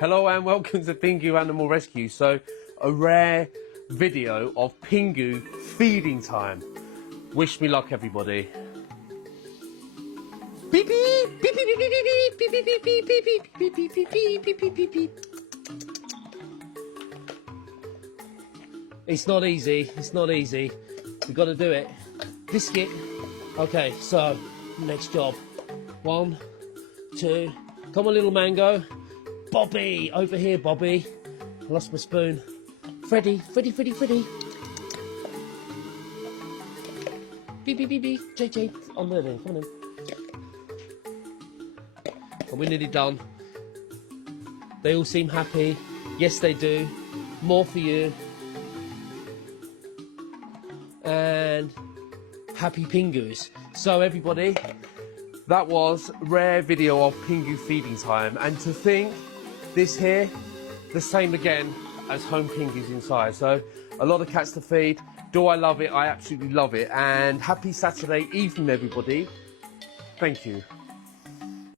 Hello and welcome to Pingu Animal Rescue. So, a rare video of Pingu feeding time. Wish me luck, everybody. Beep beep beep beep beep beep beep beep beep beep beep beep beep beep beep beep beep. It's not easy. It's not easy. We've got to do it. Biscuit. Okay, so next job. 1, 2. Come on, little mango. Bobby, over here, Bobby. I lost my spoon. Freddy. Beep, beep, beep, beep. JJ, on there then, come on in. And we're nearly done. They all seem happy. Yes, they do. More for you. And happy Pingus. So everybody, that was rare video of Pingu feeding time. And to think, this here, the same again as home Pingus inside. So a lot of cats to feed. Do I love it? I absolutely love it. And happy Saturday evening, everybody. Thank you.